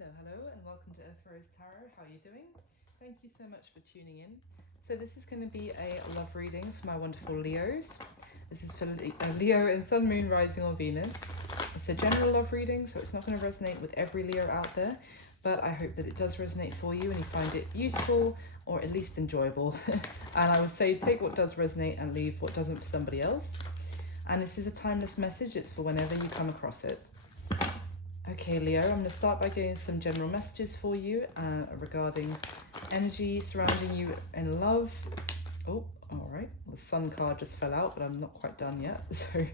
Hello, and welcome to Earth Rose Tarot. How are you doing? Thank you so much for tuning in. So this is going to be a love reading for my wonderful Leos. This is for Leo and Sun, Moon, Rising or Venus. It's a general love reading, so it's not going to resonate with every Leo out there, but I hope that it does resonate for you and you find it useful or at least enjoyable. And I would say take what does resonate and leave what doesn't for somebody else. And this is a timeless message. It's for whenever you come across it. Okay, Leo, I'm going to start by getting some general messages for you regarding energy surrounding you in love. Oh, all right. The Sun card just fell out, but I'm not quite done yet. So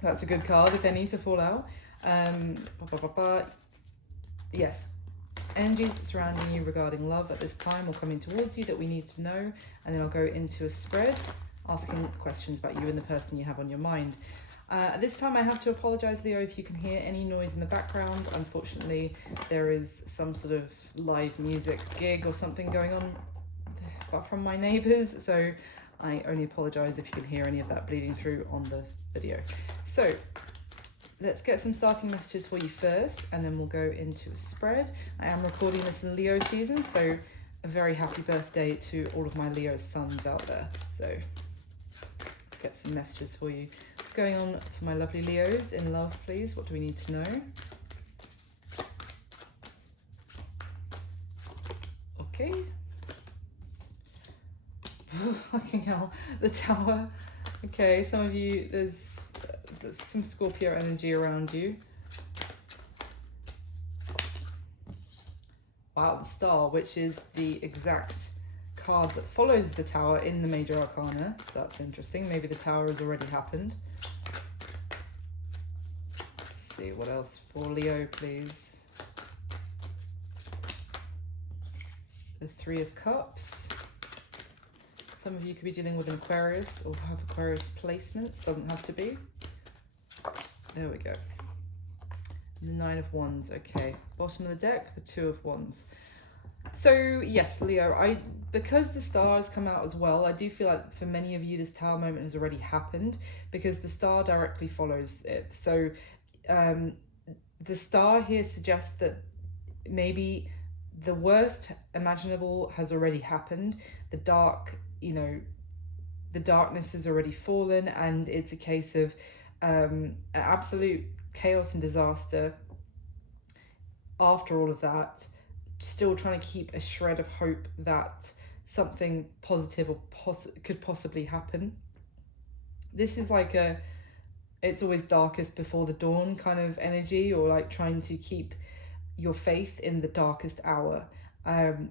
that's a good card, if any, to fall out. Yes, energies surrounding you regarding love at this time or coming towards you that we need to know. And then I'll go into a spread, asking questions about you and the person you have on your mind. At this time I have to apologise, Leo, if you can hear any noise in the background. Unfortunately, there is some sort of live music gig or something going on from my neighbours, so I only apologise if you can hear any of that bleeding through on the video. So let's get some starting messages for you first, and then we'll go into a spread. I am recording this in Leo season, so a very happy birthday to all of my Leo sons out there. So let's get some messages for you. What's going on for my lovely Leos in love, please? What do we need to know? Okay. Fucking hell. The Tower. Okay, some of you, there's some Scorpio energy around you. Wow, the Star, which is the exact card that follows the Tower in the Major Arcana. So that's interesting. Maybe the Tower has already happened. Let's see, what else for Leo, please? The Three of Cups. Some of you could be dealing with an Aquarius or have Aquarius placements. Doesn't have to be. There we go. The Nine of Wands. Okay. Bottom of the deck, the Two of Wands. So yes, Leo, because the Star has come out as well, I do feel like for many of you this Tower moment has already happened because the Star directly follows it. So the Star here suggests that maybe the worst imaginable has already happened. The dark, the darkness has already fallen, and it's a case of absolute chaos and disaster. After all of that, still trying to keep a shred of hope that something positive or could possibly happen. This is like it's always darkest before the dawn kind of energy, or like trying to keep your faith in the darkest hour.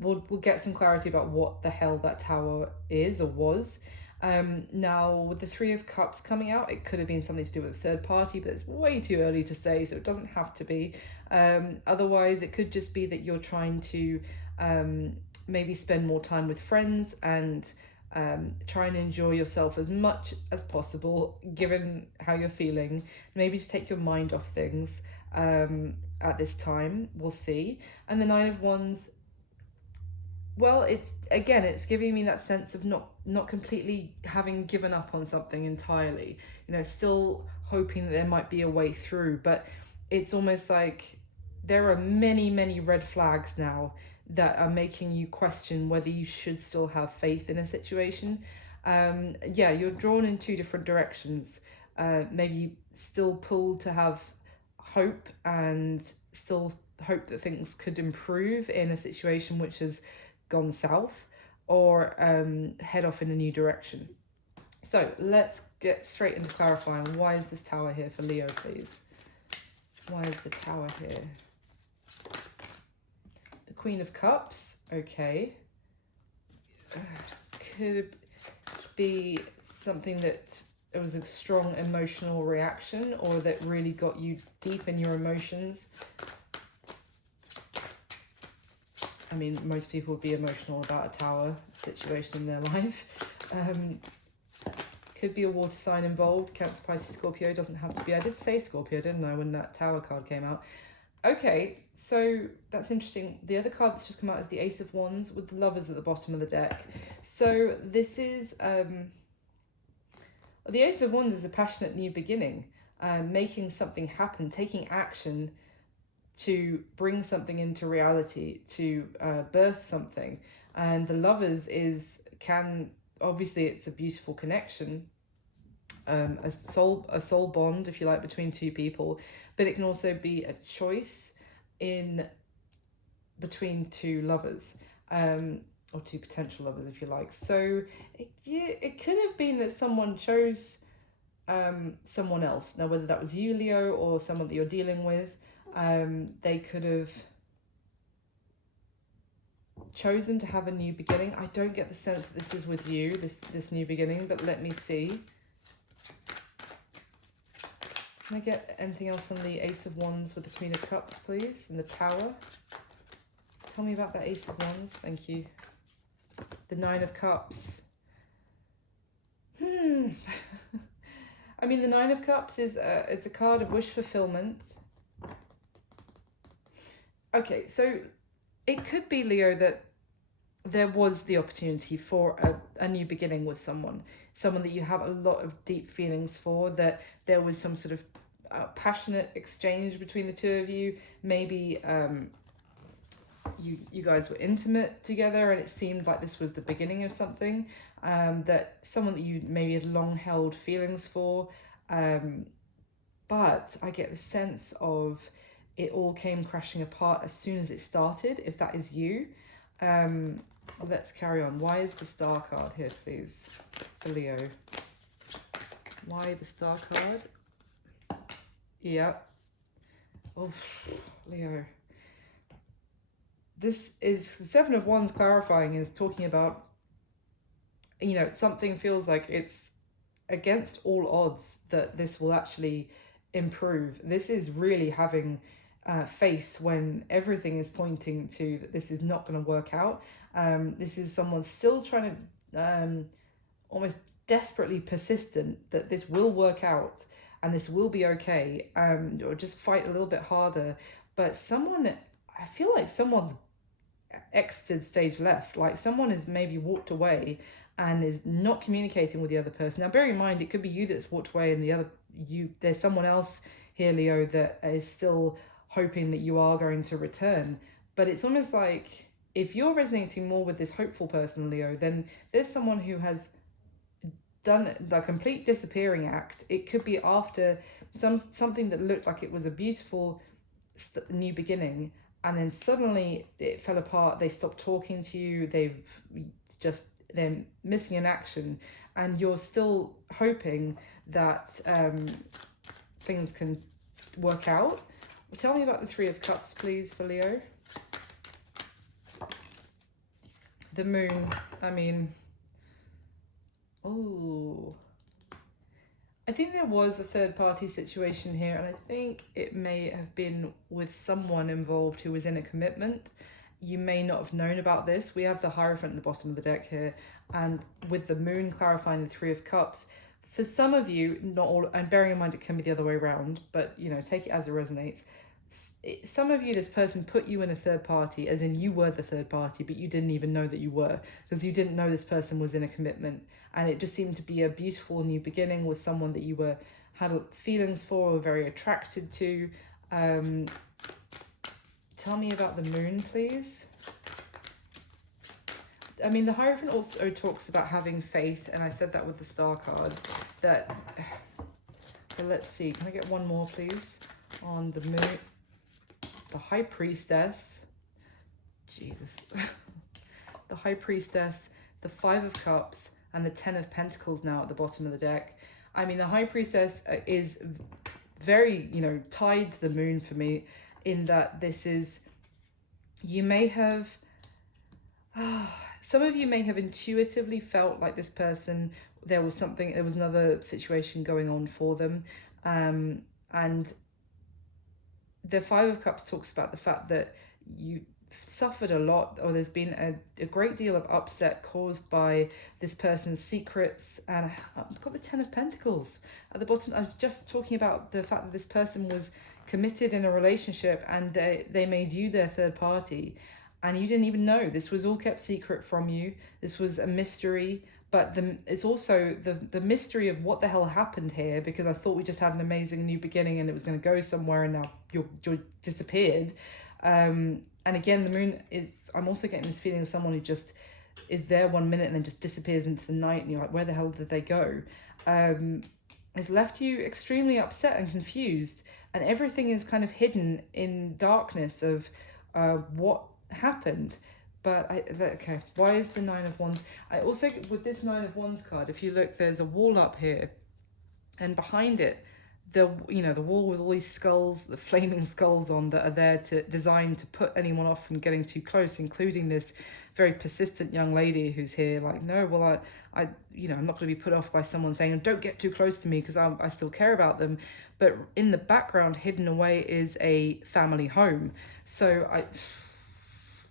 We'll get some clarity about what the hell that Tower is or was. Now with the Three of Cups coming out, it could have been something to do with a third party, but it's way too early to say, so it doesn't have to be. Otherwise it could just be that you're trying to maybe spend more time with friends and try and enjoy yourself as much as possible given how you're feeling. Maybe just take your mind off things at this time. We'll see. And the Nine of Wands, well, it's giving me that sense of not completely having given up on something entirely, still hoping that there might be a way through, but it's almost like there are many red flags now that are making you question whether you should still have faith in a situation. You're drawn in two different directions. Maybe still pulled to have hope and still hope that things could improve in a situation which has gone south, or head off in a new direction. So let's get straight into clarifying, why is this Tower here for Leo, please? Why is the Tower here? The Queen of Cups. Okay. Could be something that it was a strong emotional reaction, or that really got you deep in your emotions. I mean, most people would be emotional about a Tower situation in their life. Could be a water sign involved. Cancer, Pisces, Scorpio. Doesn't have to be. I did say Scorpio, didn't I, when that Tower card came out? Okay, so that's interesting. The other card that's just come out is the Ace of Wands with the Lovers at the bottom of the deck. So this is... the Ace of Wands is a passionate new beginning. Making something happen, taking action to bring something into reality, to birth something. And the Lovers can obviously, it's a beautiful connection, a soul bond, if you like, between two people, but it can also be a choice in between two lovers, or two potential lovers, if you like. So it could have been that someone chose someone else. Now, whether that was you, Leo, or someone that you're dealing with, they could have chosen to have a new beginning. I don't get the sense that this is with you, this new beginning, but let me see. Can I get anything else on the Ace of Wands with the Queen of Cups, please? And the Tower. Tell me about that Ace of Wands. Thank you. The Nine of Cups. I mean, the Nine of Cups is it's a card of wish fulfillment. Okay, so it could be, Leo, that there was the opportunity for a new beginning with someone that you have a lot of deep feelings for, that there was some sort of passionate exchange between the two of you. Maybe you guys were intimate together and it seemed like this was the beginning of something, that someone that you maybe had long held feelings for, but I get the sense of it all came crashing apart as soon as it started, if that is you. Let's carry on. Why is the Star card here, please, for Leo? Why the Star card? Yeah. Oh, Leo. This is the Seven of Wands clarifying, is talking about, you know, something feels like it's against all odds that this will actually improve. This is really having faith when everything is pointing to that this is not going to work out. This is someone still trying to almost desperately persistent that this will work out and this will be okay, or just fight a little bit harder. But I feel like someone's exited stage left, like someone has maybe walked away and is not communicating with the other person. Now, bearing in mind, it could be you that's walked away and there's someone else here, Leo, that is still hoping that you are going to return. But it's almost like if you're resonating more with this hopeful person, Leo, then there's someone who has done the complete disappearing act. It could be after something that looked like it was a beautiful new beginning, and then suddenly it fell apart. They stopped talking to you. They're missing in action, and you're still hoping that things can work out. Tell me about the Three of Cups, please, for Leo. The Moon. I mean, oh, I think there was a third-party situation here, and I think it may have been with someone involved who was in a commitment. You may not have known about this. We have the Hierophant at the bottom of the deck here, and with the Moon clarifying the Three of Cups. For some of you, not all, and bearing in mind it can be the other way around, but, you know, take it as it resonates. Some of you, this person put you in a third party, as in you were the third party, but you didn't even know that you were, because you didn't know this person was in a commitment. And it just seemed to be a beautiful new beginning with someone that you had feelings for, or very attracted to. Tell me about the Moon, please. I mean, the Hierophant also talks about having faith, and I said that with the Star card. But let's see, can I get one more, please, on the Moon? The High Priestess. Jesus. The High Priestess, the Five of Cups, and the Ten of Pentacles now at the bottom of the deck. I mean, the High Priestess is very, you know, tied to the Moon for me, in that this is, you may have, some of you may have intuitively felt like this person, there was another situation going on for them. And the Five of Cups talks about the fact that you suffered a lot, or there's been a great deal of upset caused by this person's secrets. And I've got the Ten of Pentacles at the bottom. I was just talking about the fact that this person was committed in a relationship, and they made you their third party, and you didn't even know. This was all kept secret from you. This was a mystery. But it's also the mystery of what the hell happened here, because I thought we just had an amazing new beginning and it was going to go somewhere, and now you're disappeared. And again, the moon is, I'm also getting this feeling of someone who just is there 1 minute and then just disappears into the night, and you're like, where the hell did they go? It's left you extremely upset and confused, and everything is kind of hidden in darkness of what happened. But okay, why is the Nine of Wands? I also, with this Nine of Wands card, if you look, there's a wall up here, and behind it, the wall with all these skulls, the flaming skulls on, that are there to designed to put anyone off from getting too close, including this very persistent young lady who's here like, no, well, I'm not going to be put off by someone saying, don't get too close to me, because I still care about them. But in the background, hidden away, is a family home. So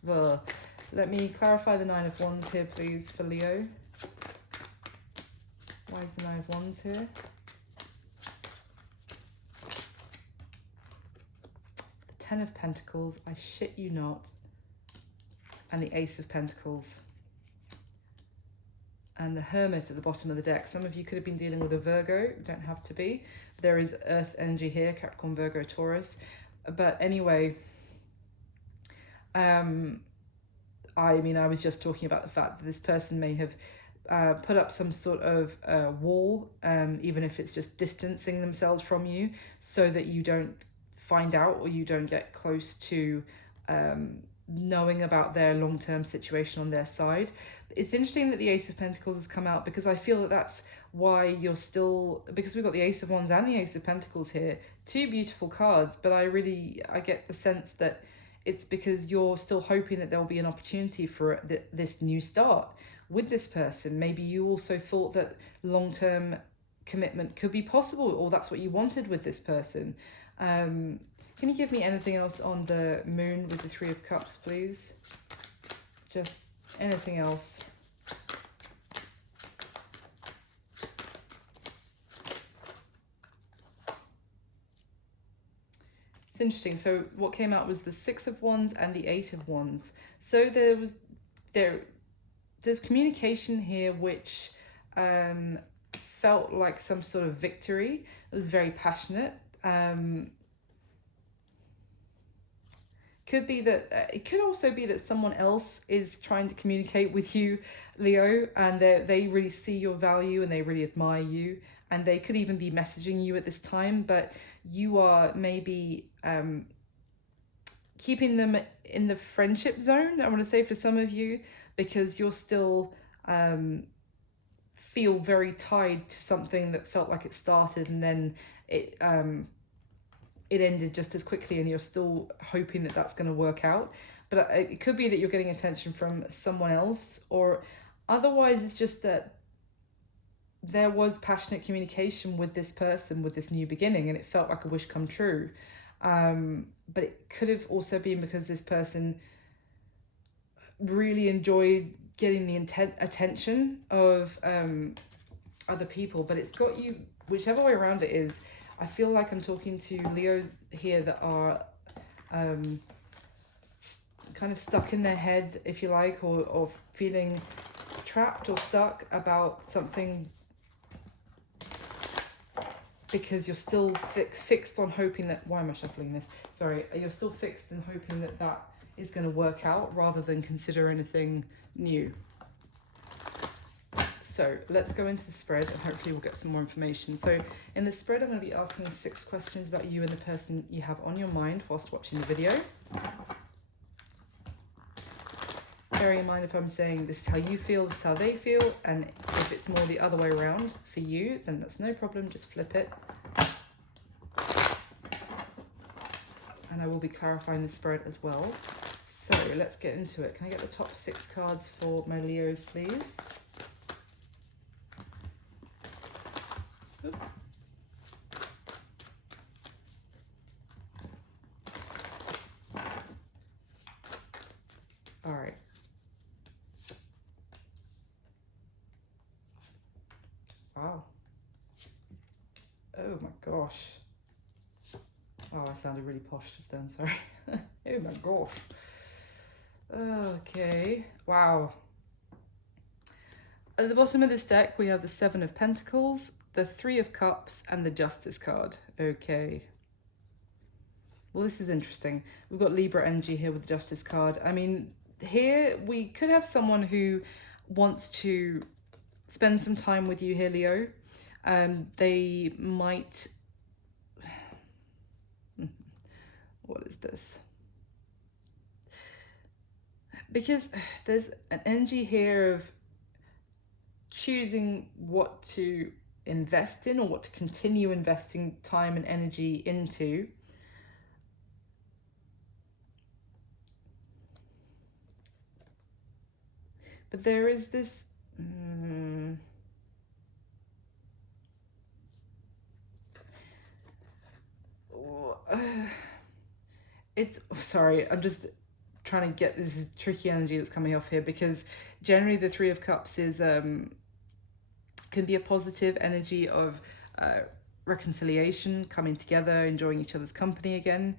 well, let me clarify the Nine of Wands here, please, for Leo. Why is the Nine of Wands here? The Ten of Pentacles, I shit you not. And the Ace of Pentacles. And the Hermit at the bottom of the deck. Some of you could have been dealing with a Virgo, don't have to be. There is Earth energy here, Capricorn, Virgo, Taurus. But anyway, I was just talking about the fact that this person may have put up some sort of wall, even if it's just distancing themselves from you, so that you don't find out, or you don't get close to knowing about their long-term situation on their side. It's interesting that the Ace of Pentacles has come out, because I feel that that's why you're still, because we've got the Ace of Wands and the Ace of Pentacles here, two beautiful cards, but I get the sense that it's because you're still hoping that there'll be an opportunity for this new start with this person. Maybe you also thought that long-term commitment could be possible, or that's what you wanted with this person. Can you give me anything else on the moon with the Three of Cups, please? Just anything else. It's interesting. So what came out was the Six of Wands and the Eight of Wands. So there's communication here which felt like some sort of victory. It was very passionate. Could be that it could also be that someone else is trying to communicate with you, Leo, and they really see your value and they really admire you, and they could even be messaging you at this time, but you are maybe keeping them in the friendship zone, I want to say, for some of you, because you're still feel very tied to something that felt like it started and then it ended just as quickly, and you're still hoping that that's going to work out. But it could be that you're getting attention from someone else, or otherwise it's just that there was passionate communication with this person, with this new beginning, and it felt like a wish come true. But it could have also been because this person really enjoyed getting the attention of other people, but it's got you, whichever way around it is. I feel like I'm talking to Leos here that are kind of stuck in their head, if you like, or feeling trapped or stuck about something, because you're still fixed on hoping that, why am I shuffling this? Sorry, you're still fixed and hoping that that is going to work out, rather than consider anything new. So let's go into the spread, and hopefully we'll get some more information. So in the spread, I'm going to be asking 6 questions about you and the person you have on your mind whilst watching the video. Bearing in mind, if I'm saying this is how you feel, this is how they feel, and if it's more the other way around for you, then that's no problem, just flip it. And I will be clarifying the spread as well. So let's get into it. Can I get the top 6 cards for my Leos, please? All right. Wow. Oh my gosh. Oh, I sounded really posh just then, sorry. Oh my gosh. Okay. Wow. At the bottom of this deck, we have the Seven of Pentacles, the Three of Cups, and the Justice card. Okay. Well, this is interesting. We've got Libra energy here with the Justice card. I mean, here we could have someone who wants to spend some time with you here, Leo. They might... What is this? Because there's an energy here of choosing what to invest in or what to continue investing time and energy into. But there is this... it's... Sorry, I'm just trying to get... This is tricky energy that's coming off here, because generally the Three of Cups is... can be a positive energy of reconciliation, coming together, enjoying each other's company again.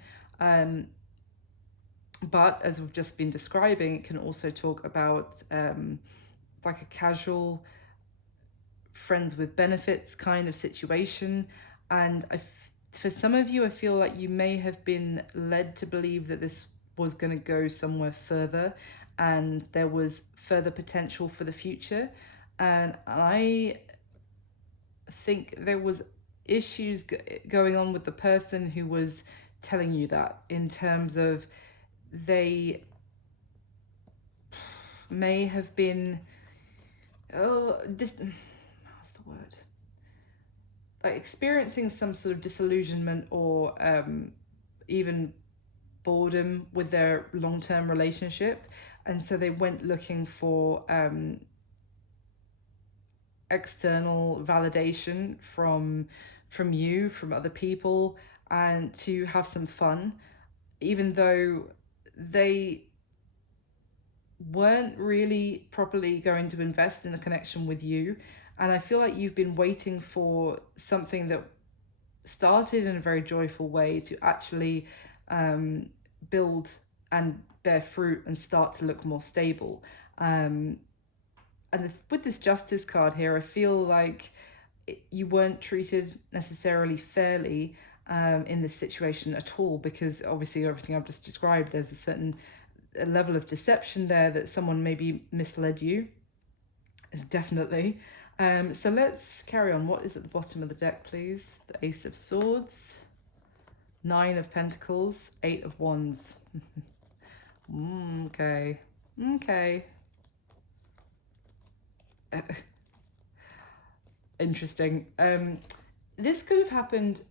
But as we've just been describing, it can also talk about like a casual friends with benefits kind of situation. And for some of you, I feel like you may have been led to believe that this was going to go somewhere further and there was further potential for the future. And I think there was issues going on with the person who was telling you that, in terms of they may have been what's the word, like experiencing some sort of disillusionment or even boredom with their long-term relationship, and so they went looking for external validation from you, from other people, and to have some fun, even though they weren't really properly going to invest in a connection with you. And I feel like you've been waiting for something that started in a very joyful way to actually build and bear fruit and start to look more stable. And with this Justice card here, I feel like you weren't treated necessarily fairly in this situation at all, because obviously everything I've just described, there's a certain level of deception there that someone maybe misled you. Definitely. So let's carry on. What is at the bottom of the deck, please? The Ace of Swords, Nine of Pentacles, Eight of Wands. Okay. Interesting. This could have happened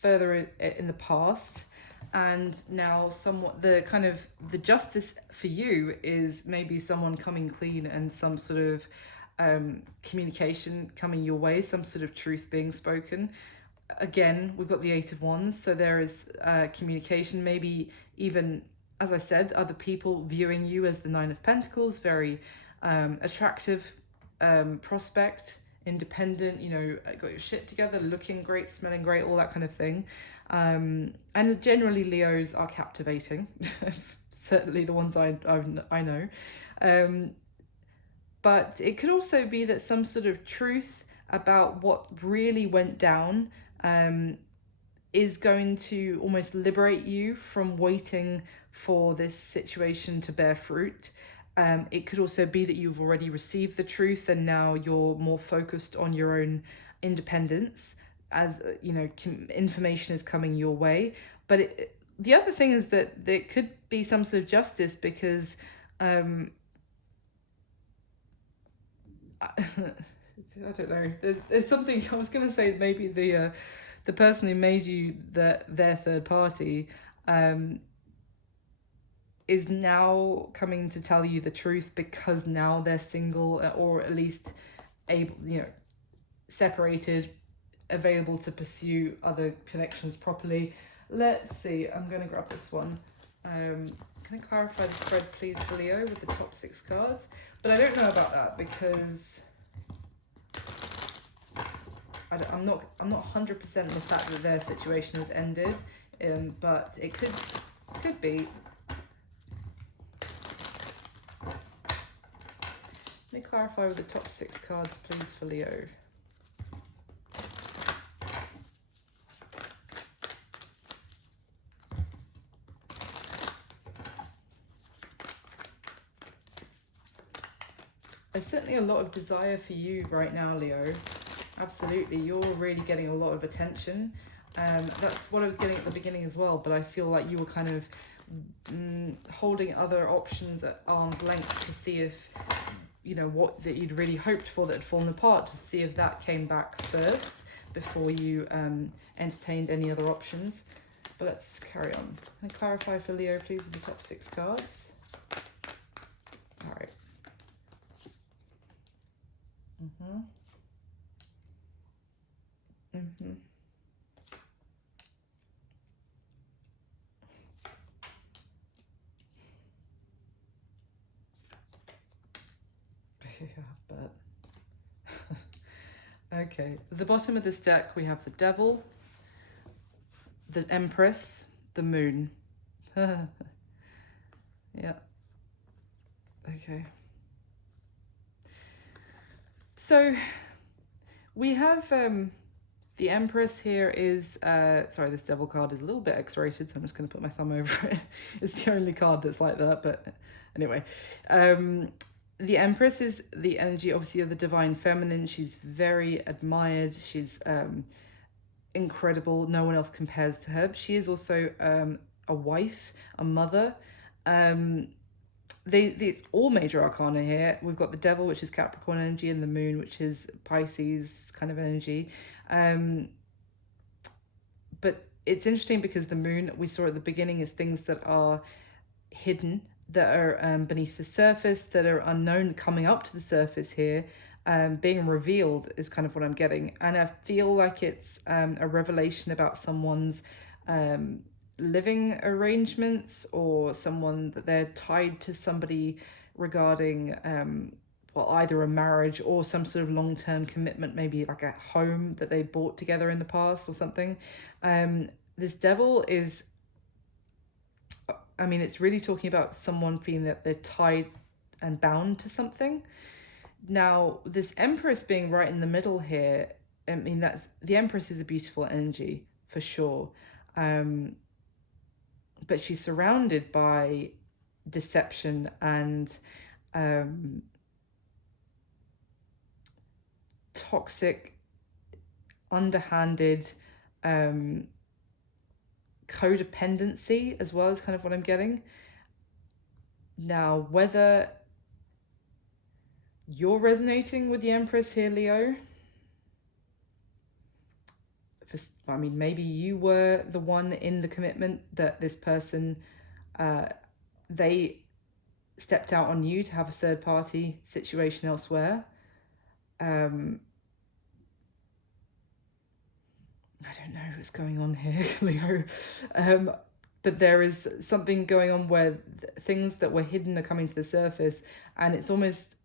further in the past, and now somewhat the justice for you is maybe someone coming clean and some sort of communication coming your way, some sort of truth being spoken. Again, we've got the Eight of Wands, so there is communication, maybe even, as I said, other people viewing you as the Nine of Pentacles, very attractive prospect, independent, you know, got your shit together, looking great, smelling great, all that kind of thing. And generally Leos are captivating, certainly the ones I know. But it could also be that some sort of truth about what really went down is going to almost liberate you from waiting for this situation to bear fruit. It could also be that you've already received the truth and now you're more focused on your own independence, as you know, information is coming your way. But the other thing is that there could be some sort of justice, because I don't know, there's something I was going to say, maybe the person who made you their third party is now coming to tell you the truth, because now they're single, or at least able, you know, separated, available to pursue other connections properly. Let's see, I'm going to grab this one. Can I clarify the spread, please, for Leo, with the top 6 cards? But I don't know about that, because I'm not 100% the fact that their situation has ended, but it could be. Let me clarify with the top 6 cards, please, for Leo. There's certainly a lot of desire for you right now, Leo. Absolutely, you're really getting a lot of attention. That's what I was getting at the beginning as well, but I feel like you were kind of holding other options at arm's length to see if, you know, what that you'd really hoped for that had fallen apart, to see if that came back first before you entertained any other options. But let's carry on. Can I clarify for Leo, please, with the top 6 cards? All right. Yeah, but okay. At the bottom of this deck, we have the Devil, the Empress, the Moon. Yeah. Okay. So we have the Empress here is sorry, this Devil card is a little bit X-rated, so I'm just going to put my thumb over it. It's the only card that's like that, but anyway. The Empress is the energy, obviously, of the divine feminine. She's very admired. She's incredible. No one else compares to her. She is also a wife, a mother. It's all major arcana here. We've got the Devil, which is Capricorn energy, and the Moon, which is Pisces kind of energy. But it's interesting because the Moon, we saw at the beginning, is things that are hidden, that are beneath the surface, that are unknown, coming up to the surface here. Being revealed is kind of what I'm getting. And I feel like it's a revelation about someone's living arrangements, or someone that they're tied to somebody regarding well, either a marriage or some sort of long-term commitment, maybe like a home that they bought together in the past or something. This Devil is, I mean, it's really talking about someone feeling that they're tied and bound to something. Now, this Empress being right in the middle here, I mean, that's, the Empress is a beautiful energy for sure. But she's surrounded by deception and toxic, underhanded codependency as well, is kind of what I'm getting. Now, whether you're resonating with the Empress here, Leo, I mean, maybe you were the one in the commitment that this person, they stepped out on you to have a third party situation elsewhere. I don't know what's going on here, Leo. But there is something going on where things that were hidden are coming to the surface, and it's almost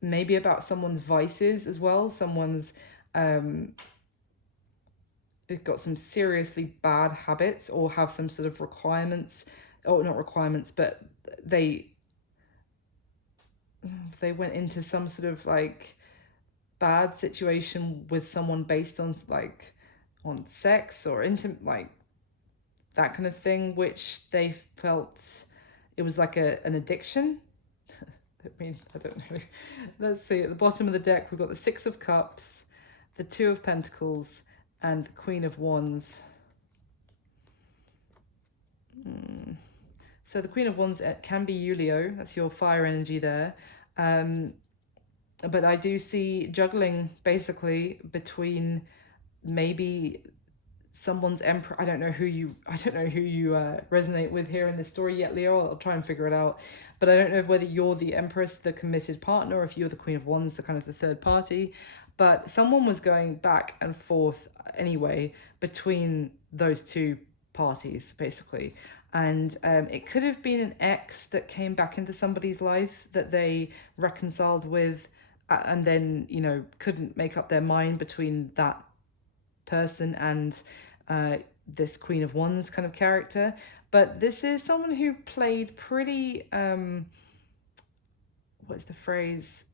maybe about someone's vices as well. Someone's got some seriously bad habits, or have some sort of requirements, or not requirements, but they went into some sort of like bad situation with someone based on like on sex or into like that kind of thing, which they felt it was like an addiction. I mean, I don't know. Let's see, at the bottom of the deck, we've got the 6 of Cups, the 2 of Pentacles, and the Queen of Wands. So the Queen of Wands can be you, Leo. That's your fire energy there. But I do see juggling basically between maybe someone's emperor. I don't know who you resonate with here in this story yet, Leo. I'll try and figure it out. But I don't know whether you're the Empress, the committed partner, or if you're the Queen of Wands, the kind of the third party. But someone was going back and forth anyway between those two parties, basically. And it could have been an ex that came back into somebody's life that they reconciled with, and then, you know, couldn't make up their mind between that person and this Queen of Wands kind of character. But this is someone who played pretty, what's the phrase?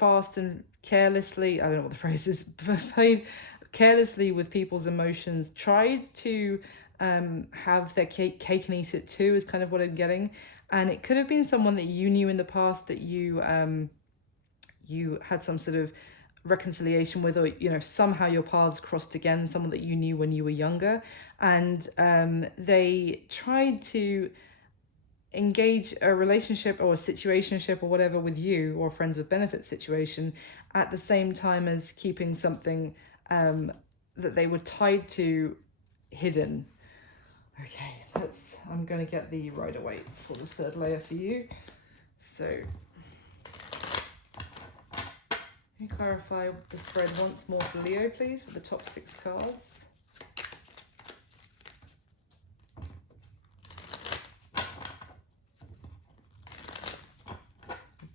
fast and carelessly, I don't know what the phrase is, played carelessly with people's emotions, tried to have their cake and eat it too, is kind of what I'm getting. And it could have been someone that you knew in the past, that you had some sort of reconciliation with, or somehow your paths crossed again, someone that you knew when you were younger, and they tried to engage a relationship or a situationship or whatever with you, or friends with benefit situation, at the same time as keeping something that they were tied to hidden. Okay, I'm going to get the Rider-Waite for the third layer for you. So, can you clarify the spread once more for Leo, please, for the top 6 cards?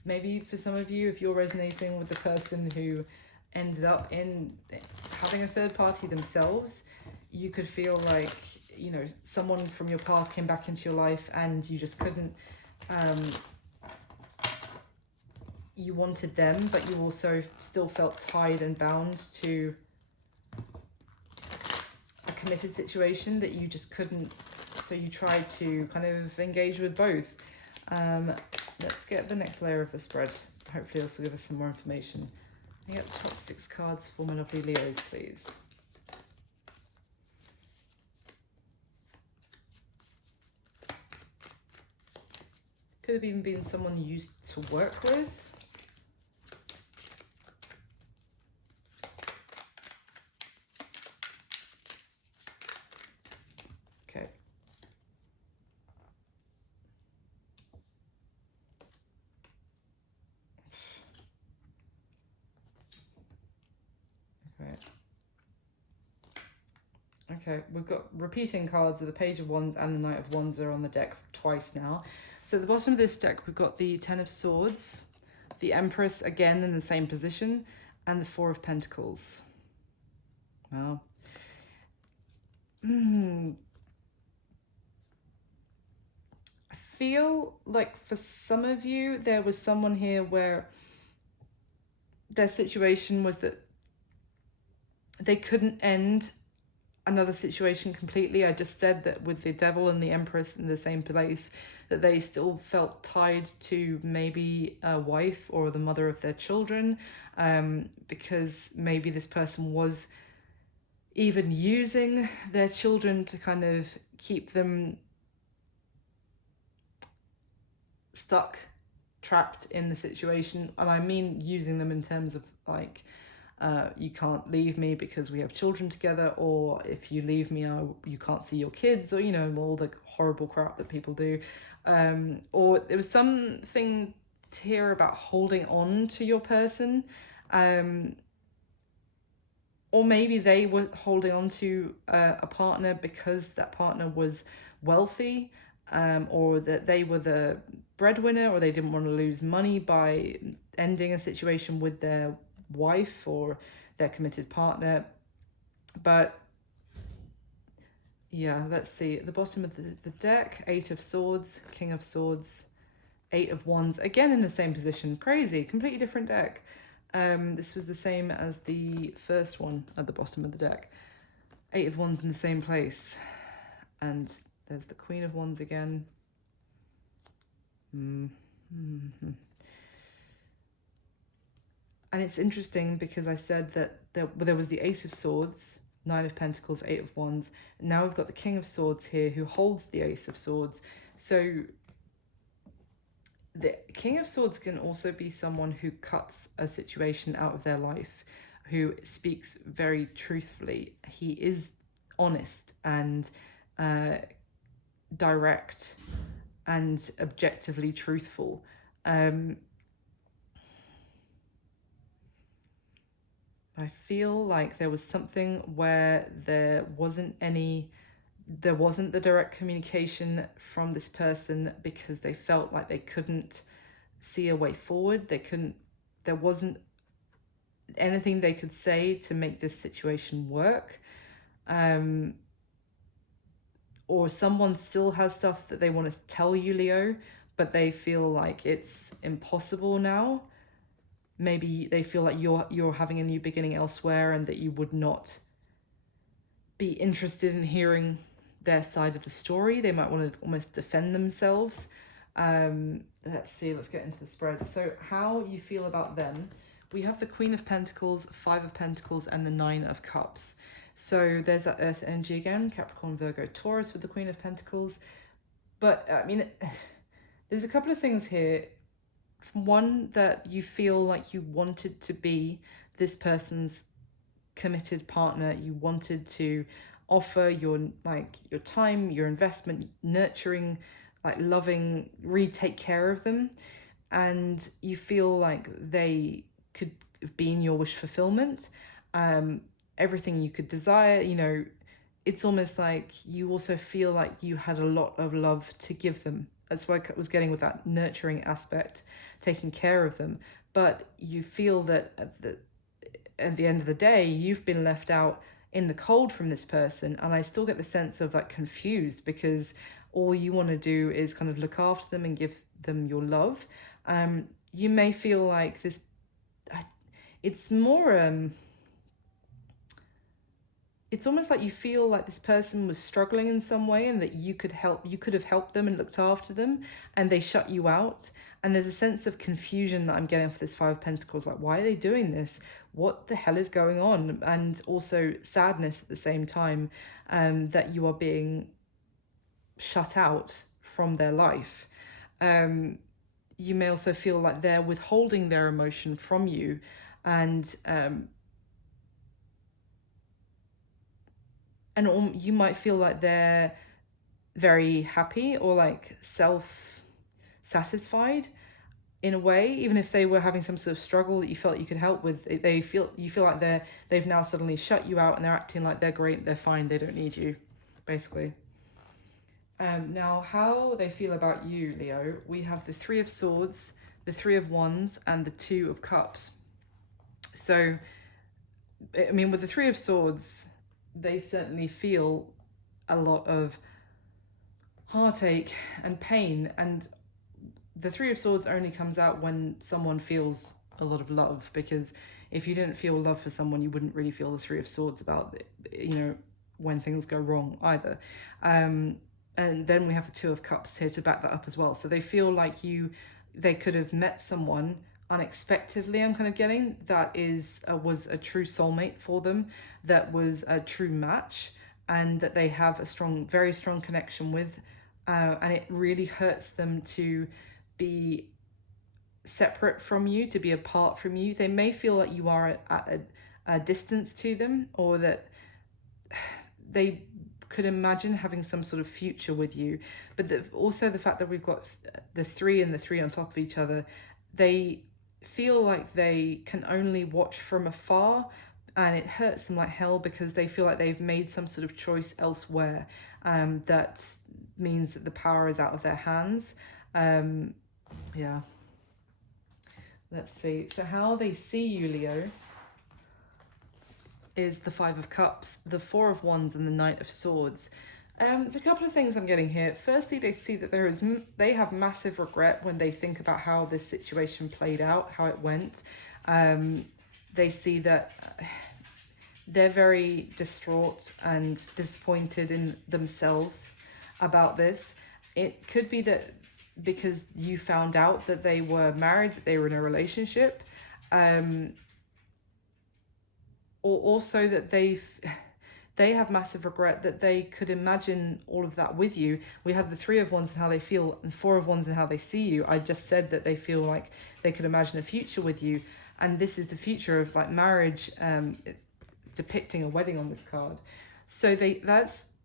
Maybe for some of you, if you're resonating with the person who ended up in having a third party themselves, you could feel like, someone from your past came back into your life and you just couldn't, you wanted them, but you also still felt tied and bound to a committed situation that you just couldn't, so you tried to kind of engage with both. Let's get the next layer of the spread. Hopefully this will give us some more information. Can I get the top 6 cards for my lovely Leos, please? Could have even been someone you used to work with. Okay. Okay, we've got repeating cards of the Page of Wands and the Knight of Wands are on the deck twice now. So at the bottom of this deck, we've got the Ten of Swords, the Empress again in the same position, and the Four of Pentacles. Well, I feel like for some of you, there was someone here where their situation was that they couldn't end another situation completely. I just said that with the Devil and the Empress in the same place, that they still felt tied to maybe a wife or the mother of their children, because maybe this person was even using their children to kind of keep them stuck, trapped in the situation. And I mean using them in terms of like, you can't leave me because we have children together, or if you leave me, you can't see your kids, or all the horrible crap that people do. Or there was something here about holding on to your person, or maybe they were holding on to a partner because that partner was wealthy, or that they were the breadwinner, or they didn't want to lose money by ending a situation with their wife or their committed partner. But yeah, let's see at the bottom of the deck, 8 of Swords, King of Swords, 8 of Wands, again in the same position. Crazy, completely different deck. This was the same as the first one at the bottom of the deck. 8 of Wands in the same place, and there's the Queen of Wands again. And it's interesting because I said that there was the Ace of Swords, 9 of Pentacles, 8 of Wands. Now we've got the King of Swords here who holds the Ace of Swords. So the King of Swords can also be someone who cuts a situation out of their life, who speaks very truthfully. He is honest and direct and objectively truthful. I feel like there was something where there wasn't the direct communication from this person because they felt like they couldn't see a way forward. There wasn't anything they could say to make this situation work. Or someone still has stuff that they want to tell you, Leo, but they feel like it's impossible now. maybe they feel like you're having a new beginning elsewhere, and that you would not be interested in hearing their side of the story. They might want to almost defend themselves. Let's see, let's get into the spread. So how you feel about them. We have the Queen of Pentacles, Five of Pentacles, and the Nine of Cups. So there's that earth energy again, Capricorn, Virgo, Taurus with the Queen of Pentacles. But I mean, there's a couple of things here. One, that you feel like you wanted to be this person's committed partner. You wanted to offer your time, your investment, nurturing, like loving, really take care of them, and you feel like they could have been your wish fulfillment, everything you could desire. It's almost like you also feel like you had a lot of love to give them. That's what I was getting with that nurturing aspect, taking care of them. But you feel that at the end of the day, you've been left out in the cold from this person. And I still get the sense of like confused, because all you want to do is kind of look after them and give them your love. You may feel like this, it's more, it's almost like you feel like this person was struggling in some way, and that you could have helped them and looked after them, and they shut you out. And there's a sense of confusion that I'm getting off this Five of Pentacles. Like, why are they doing this? What the hell is going on? And also sadness at the same time, that you are being shut out from their life. You may also feel like they're withholding their emotion from you, and you might feel like they're very happy or like self-satisfied in a way, even if they were having some sort of struggle that you felt you could help with. You feel like they've now suddenly shut you out, and they're acting like they're great, they're fine, they don't need you, basically. Now, how they feel about you, Leo, we have the Three of Swords, the Three of Wands, and the Two of Cups. So, I mean, with the Three of Swords, they certainly feel a lot of heartache and pain, and the Three of Swords only comes out when someone feels a lot of love, because if you didn't feel love for someone, you wouldn't really feel the Three of Swords about when things go wrong either. And then we have the Two of Cups here to back that up as well. So they feel like they could have met someone unexpectedly. I'm kind of getting that was a true soulmate for them, that was a true match, and that they have a very strong connection with, and it really hurts them to be separate from you, to be apart from you. They may feel like you are at a distance to them, or that they could imagine having some sort of future with you. But also the fact that we've got the three and the three on top of each other, they feel like they can only watch from afar, and it hurts them like hell, because they feel like they've made some sort of choice elsewhere, that means that the power is out of their hands. Yeah. Let's see. So how they see you, Leo, is the Five of Cups, the Four of Wands, and the Knight of Swords. There's a couple of things I'm getting here. Firstly, they see that they have massive regret when they think about how this situation played out, how it went. They see that they're very distraught and disappointed in themselves about this. It could be that because you found out that they were married, that they were in a relationship, or also that they have massive regret that they could imagine all of that with you. We have the Three of Wands and how they feel, and Four of Wands and how they see you. I just said that they feel like they could imagine a future with you, and this is the future of like marriage, depicting a wedding on this card. So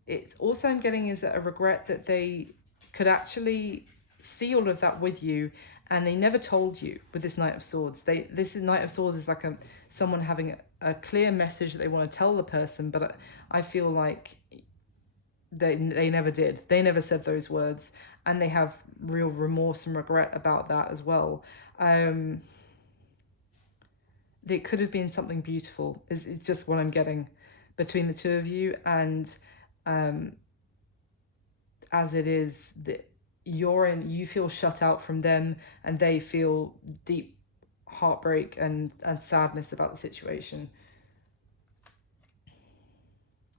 it's also, I'm getting is a regret that they could actually see all of that with you, and they never told you with this Knight of Swords. This Knight of Swords is like someone having a clear message that they want to tell the person, but I feel like they never did. They never said those words, and they have real remorse and regret about that as well. It could have been something beautiful, is just what I'm getting between the two of you, and as it is that you feel shut out from them, and they feel deep heartbreak and sadness about the situation.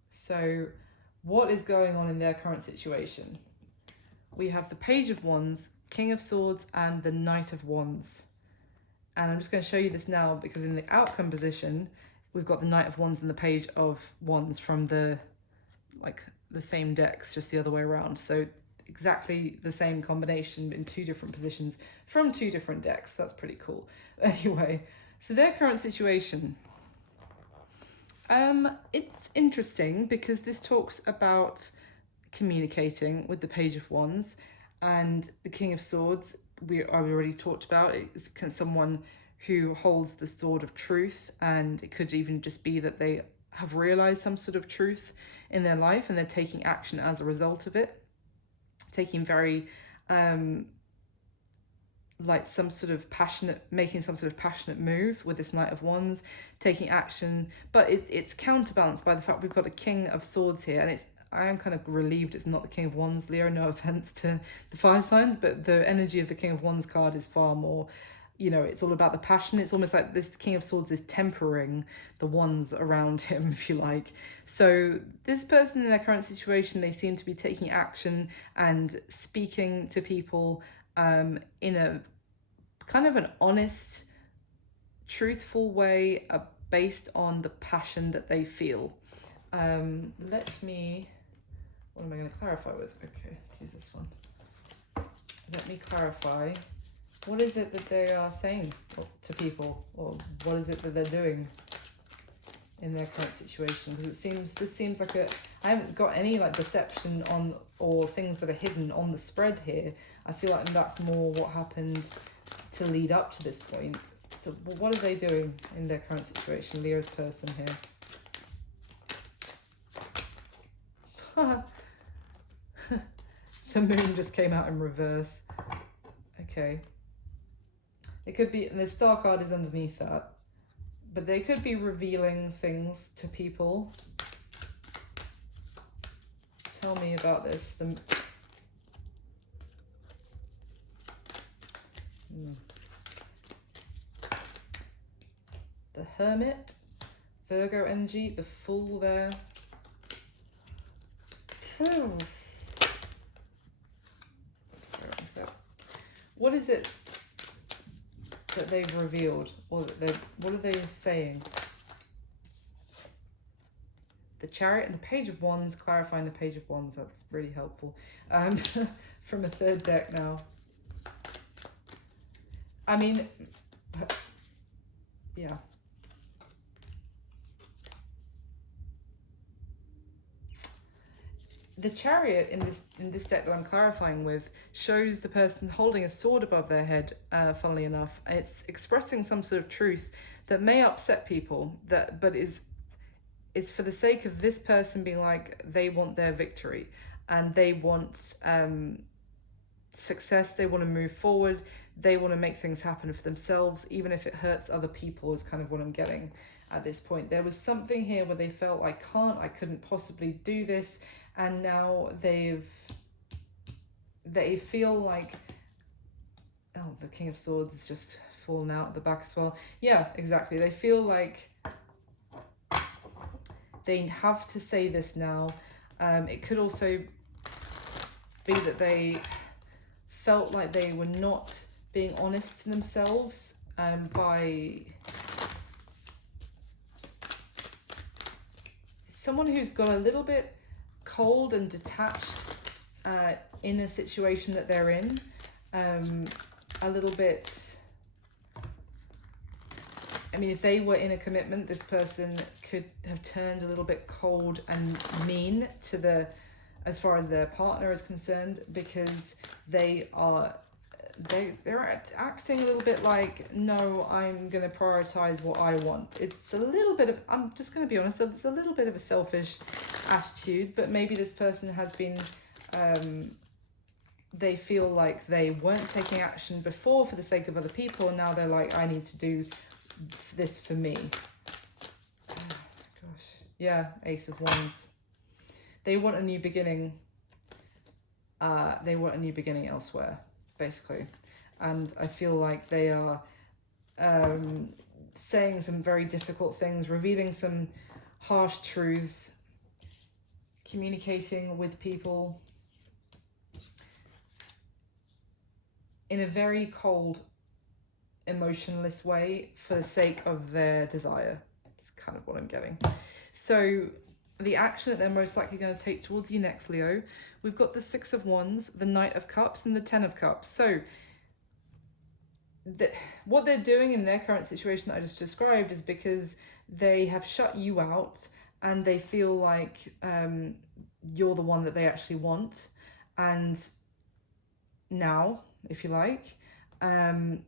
So what is going on in their current situation? We have the Page of Wands, King of Swords, and the Knight of Wands. And I'm just going to show you this now because in the outcome position, we've got the Knight of Wands and the Page of Wands from the same decks, just the other way around. So exactly the same combination in two different positions from two different decks. That's pretty cool. Anyway, so their current situation. It's interesting because this talks about communicating with the Page of Wands, and the King of Swords I already talked about. It's someone who holds the sword of truth, and it could even just be that they have realized some sort of truth in their life and they're taking action as a result of it, taking very making some sort of passionate move with this Knight of Wands, taking action, but it's counterbalanced by the fact we've got a King of Swords here, and I am kind of relieved it's not the King of Wands, Leo, no offense to the fire signs, but the energy of the King of Wands card is far more, it's all about the passion. It's almost like this King of Swords is tempering the wands around him, if you like. So this person in their current situation, they seem to be taking action and speaking to people in a kind of an honest, truthful way based on the passion that they feel. What am I going to clarify with? Okay, let's use this one. Let me clarify. What is it that they are saying to people, or what is it that they're doing in their current situation? Because this seems like I haven't got any deception on or things that are hidden on the spread here. I feel like that's more what happened to lead up to this point. So what are they doing in their current situation, Leo's person here? The moon just came out in reverse. Okay. It could be, and the star card is underneath that, but they could be revealing things to people. Tell me about this. The Hermit, Virgo energy, the Fool there. What is it that they've revealed, or what are they saying? The Chariot and the Page of Wands, clarifying the Page of Wands, that's really helpful. From a third deck now. I mean, yeah. The Chariot in this deck that I'm clarifying with shows the person holding a sword above their head, funnily enough. And it's expressing some sort of truth that may upset people, but is for the sake of this person being like, they want their victory and they want success, they want to move forward, they want to make things happen for themselves, even if it hurts other people, is kind of what I'm getting at this point. There was something here where they felt, I couldn't possibly do this, and now they feel like, oh, the King of Swords is just fallen out at the back as well. Yeah, exactly. They feel like they have to say this now. It could also be that they felt like they were not being honest to themselves by someone who's got a little bit cold and detached in a situation that they're in, a little bit. I mean, if they were in a commitment, this person could have turned a little bit cold and mean to as far as their partner is concerned, because they're acting a little bit like, no, I'm going to prioritize what I want. It's a little bit of, I'm just going to be honest, it's a little bit of a selfish attitude, but maybe this person has been, they feel like they weren't taking action before for the sake of other people, and now they're like, I need to do this for me. Oh, gosh. Yeah, Ace of Wands. They want a new beginning. They want a new beginning elsewhere, basically. And I feel like they are saying some very difficult things, revealing some harsh truths, communicating with people in a very cold, emotionless way for the sake of their desire. That's kind of what I'm getting. So the action that they're most likely going to take towards you next, Leo, we've got the Six of Wands, the Knight of Cups, and the Ten of Cups. So what they're doing in their current situation that I just described is because they have shut you out and they feel like you're the one that they actually want. And now, if you like, and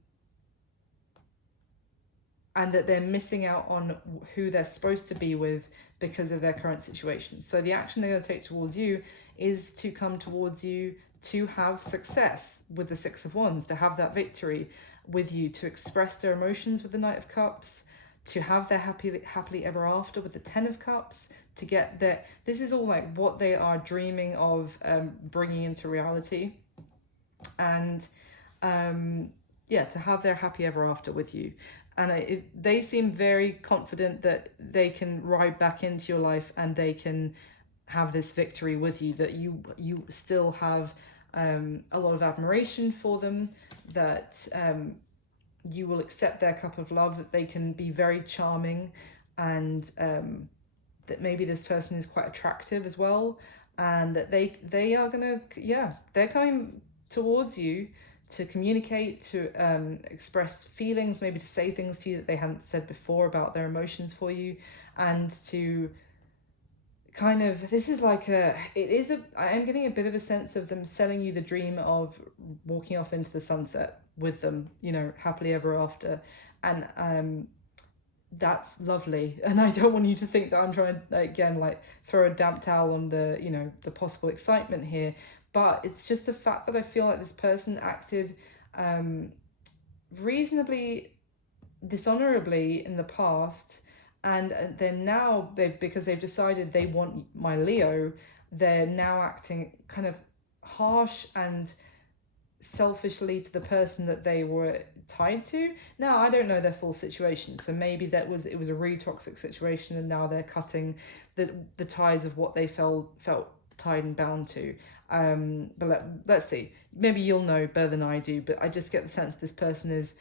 that they're missing out on who they're supposed to be with because of their current situation. So the action they're going to take towards you is to come towards you to have success with the Six of Wands, to have that victory with you, to express their emotions with the Knight of Cups, to have their happily ever after with the Ten of Cups, to get their, this is all like what they are dreaming of bringing into reality. And yeah, to have their happy ever after with you. And they seem very confident that they can ride back into your life and they can have this victory with you, that you still have a lot of admiration for them, that you will accept their cup of love, that they can be very charming, and that maybe this person is quite attractive as well, and that they are gonna, yeah, they're coming towards you to communicate, to express feelings, maybe to say things to you that they hadn't said before about their emotions for you, and to kind of, this is like I am getting a bit of a sense of them selling you the dream of walking off into the sunset with them, you know, happily ever after. And that's lovely. And I don't want you to think that I'm trying to, again, like throw a damp towel on the, you know, the possible excitement here. But it's just the fact that I feel like this person acted reasonably dishonorably in the past, and then now because they've decided they want my Leo, they're now acting kind of harsh and selfishly to the person that they were tied to. Now I don't know their full situation, so maybe it was a really toxic situation, and now they're cutting the ties of what they felt tied and bound to. But let's see. Maybe you'll know better than I do, but I just get the sense this person is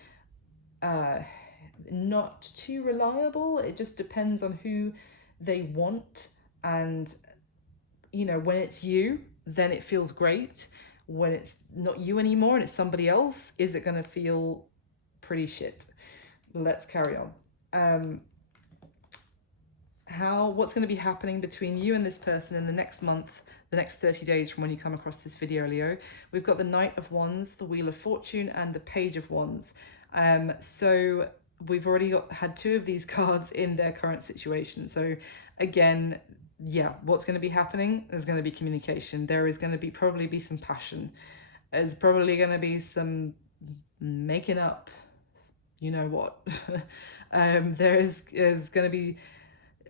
not too reliable. It just depends on who they want, and you know, when it's you, then it feels great. When it's not you anymore and it's somebody else, is it going to feel pretty shit? Let's carry on. What's going to be happening between you and this person in the next month, the next 30 days from when you come across this video, Leo? We've got the Knight of Wands, the Wheel of Fortune, and the Page of Wands. So we've already had two of these cards in their current situation. So again, yeah, what's going to be happening? There's going to be communication. There is going to probably be some passion. There's probably going to be some making up, you know what. There is going to be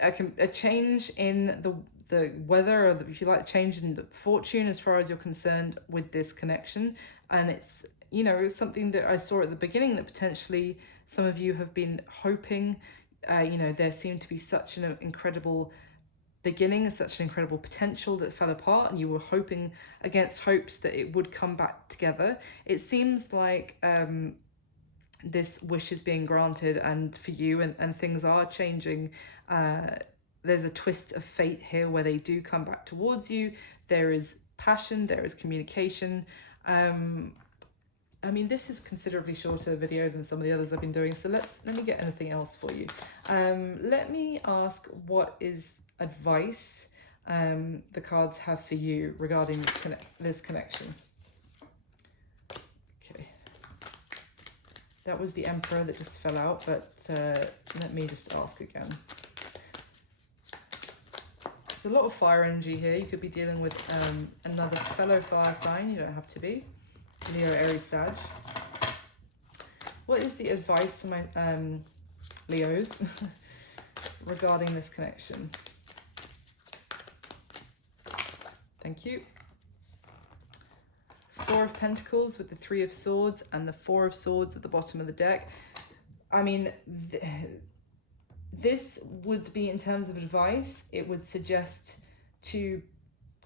a change in the weather, or if you like, change in the fortune as far as you're concerned with this connection. And it's, you know, it's something that I saw at the beginning that potentially some of you have been hoping. You know, there seemed to be such an incredible beginning, such an incredible potential that fell apart, and you were hoping against hopes that it would come back together. It seems like this wish is being granted, and for you, and things are changing. There's a twist of fate here where they do come back towards you. There is passion, there is communication. I mean, this is considerably shorter video than some of the others I've been doing, so let me get anything else for you. Let me ask, what is advice the cards have for you regarding this connection? Okay, that was the Emperor that just fell out, but let me just ask again. There's a lot of fire energy here. You could be dealing with another fellow fire sign. You don't have to be. Leo, Aries, Sag. What is the advice for my Leos regarding this connection? Thank you. Four of Pentacles with the Three of Swords and the Four of Swords at the bottom of the deck. I mean, this would be, in terms of advice, it would suggest to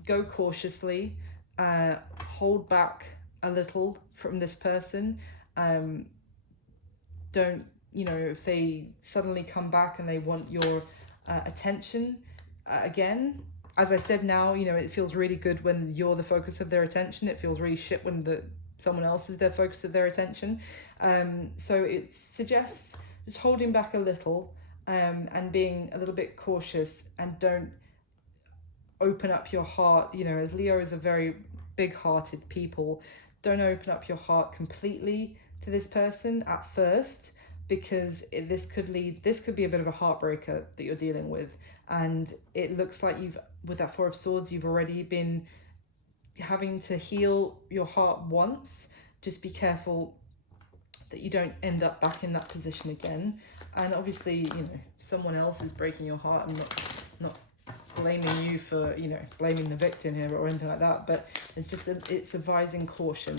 go cautiously, hold back a little from this person. Don't, you know, if they suddenly come back and they want your attention again, as I said, now, you know, it feels really good when you're the focus of their attention. It feels really shit when someone else is their focus of their attention. So it suggests just holding back a little, and being a little bit cautious, and don't open up your heart. You know, as Leo is a very big-hearted people, don't open up your heart completely to this person at first, because this could be a bit of a heartbreaker that you're dealing with. And it looks like with that Four of Swords, you've already been having to heal your heart once. Just be careful that you don't end up back in that position again. And obviously, you know, someone else is breaking your heart, and not blaming you for, you know, blaming the victim here or anything like that, but it's just it's advising caution,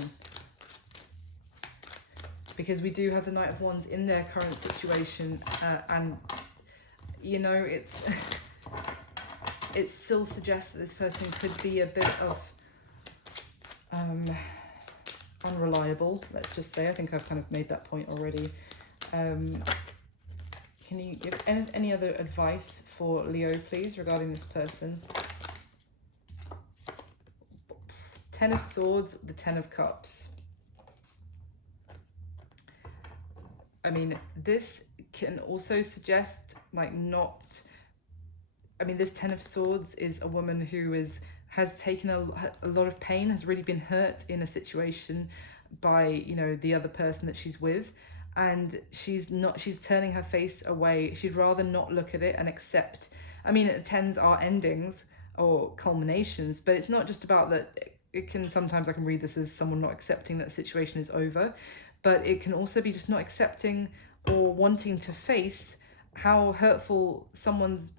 because we do have the Knight of Wands in their current situation, and you know, it still suggests that this person could be a bit of unreliable, let's just say. I think I've kind of made that point already. Can you give any other advice for Leo, please, regarding this person? Ten of Swords, the Ten of Cups. I mean, this can also suggest, like, not... I mean, this Ten of Swords is a woman who has taken a lot of pain, has really been hurt in a situation by, you know, the other person that she's with. And she's turning her face away. She'd rather not look at it and accept. I mean, tens are endings or culminations, but it's not just about that. It can sometimes, I can read this as someone not accepting that the situation is over, but it can also be just not accepting or wanting to face how hurtful someone's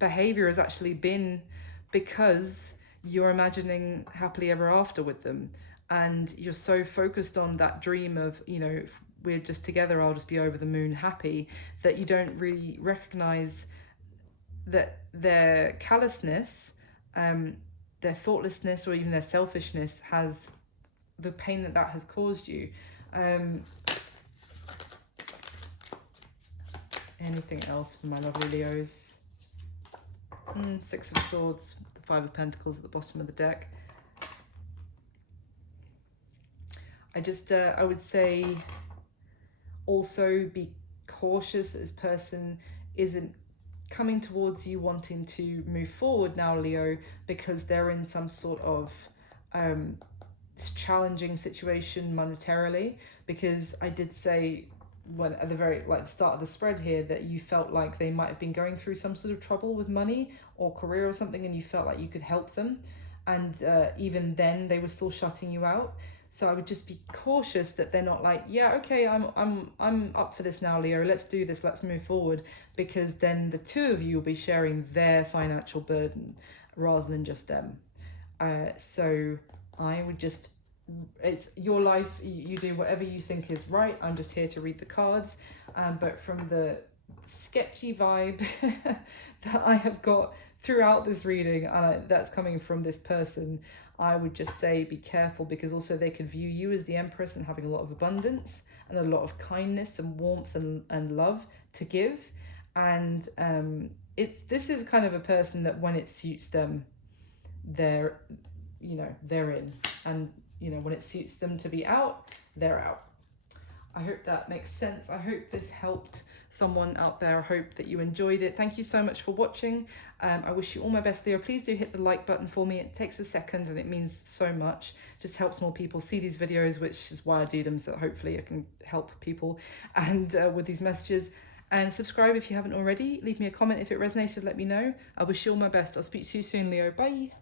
behavior has actually been, because you're imagining happily ever after with them, and you're so focused on that dream of, you know, if we're just together, I'll just be over the moon happy, that you don't really recognize that their callousness, their thoughtlessness, or even their selfishness has the pain that has caused you. Anything else for my lovely Leos? Six of Swords, the Five of Pentacles at the bottom of the deck. I would say also be cautious that this person isn't coming towards you wanting to move forward now, Leo, because they're in some sort of challenging situation monetarily. Because I did say, when at the very start of the spread here, that you felt like they might have been going through some sort of trouble with money or career or something, and you felt like you could help them, and even then they were still shutting you out. So I would just be cautious that they're not like, yeah, okay, I'm up for this now, Leo, let's do this, let's move forward, because then the two of you will be sharing their financial burden rather than just them. So I would just, it's your life, you do whatever you think is right. I'm just here to read the cards, but from the sketchy vibe that I have got throughout this reading, that's coming from this person, I would just say be careful, because also they could view you as the Empress and having a lot of abundance and a lot of kindness and warmth and love to give. And this is kind of a person that when it suits them, they're in, and when it suits them to be out, they're out. I hope that makes sense. I hope this helped someone out there. I hope that you enjoyed it. Thank you so much for watching. I wish you all my best, Leo. Please do hit the like button for me. It takes a second and it means so much. Just helps more people see these videos, which is why I do them, so hopefully I can help people and with these messages. And subscribe if you haven't already. Leave me a comment if it resonated, let me know. I wish you all my best. I'll speak to you soon, Leo. Bye.